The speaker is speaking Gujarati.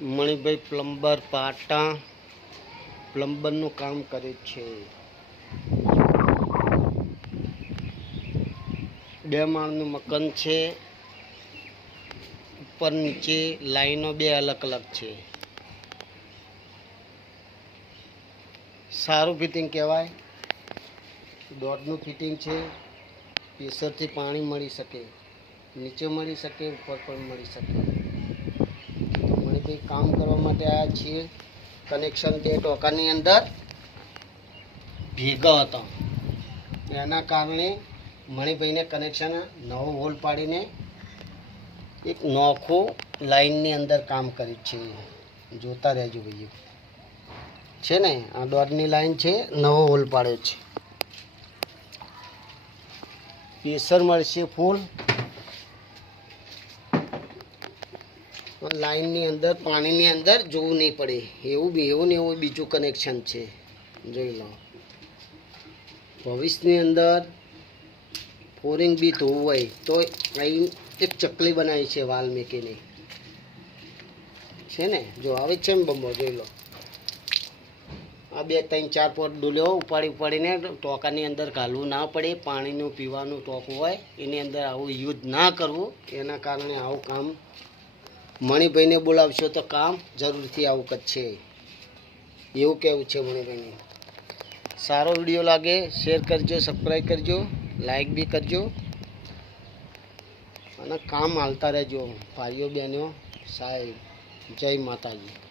મણિભાઈ પ્લમ્બર પાટા પ્લમ્બરનું કામ કરે છે। 2 માળનું મકાન છે। ઉપર નીચે લાઈનો 2 અલગ અલગ છે। સારું ફિટિંગ કહેવાય। દોઢનું ફિટિંગ છે। પ્રેશરથી પાણી મળી શકે, નીચે મળી શકે, ઉપર પણ મળી શકે। મણિભાઈ કામ કરવા માટે આવ્યા છીએ। કનેક્શન 2 ટોકાની અંદર ભેગા હતા, એના કારણે મણિભાઈને કનેક્શન નવો હોલ પાડીને એક નોખું લાઈનની અંદર કામ કર્યું છે। જોતા રહેજો ભાઈઓ, છે ને આ દોઢની લાઈન છે, નવો હોલ પાડ્યો છે। પ્રેશર મળશે ફૂલ, લાઈનની અંદર પાણીની અંદર જોવું નહીં પડે એવું ને એવું બીજું કનેક્શન છે, જોઈ લો। ભવિષ્યની અંદર ફોરિંગ બી ધોવું હોય તો અહીં એક ચકલી બનાવી છે વાલ્મીકીની, છે ને જો આવે છે ને બંબો, જોઈ લો। આ 2 3 4 પોટ ડોલ્યો ઉપાડીને ટોકાની અંદર ઘાલવું ના પડે। પાણીનું પીવાનું ટોકું હોય એની અંદર આવું યુઝ ના કરવું, એના કારણે આવું કામ મણિભાઈને બોલાવશો તો કામ જરૂરથી આવું કરશે, એવું કહેવું છે મણિભાઈને। સારો વિડીયો લાગે શેર કરજો, સબસ્ક્રાઈબ કરજો, લાઈક બી કરજો અને કામ હાલતા રહેજો ભાઈઓ બહેનો સાહેબ। જય માતાજી।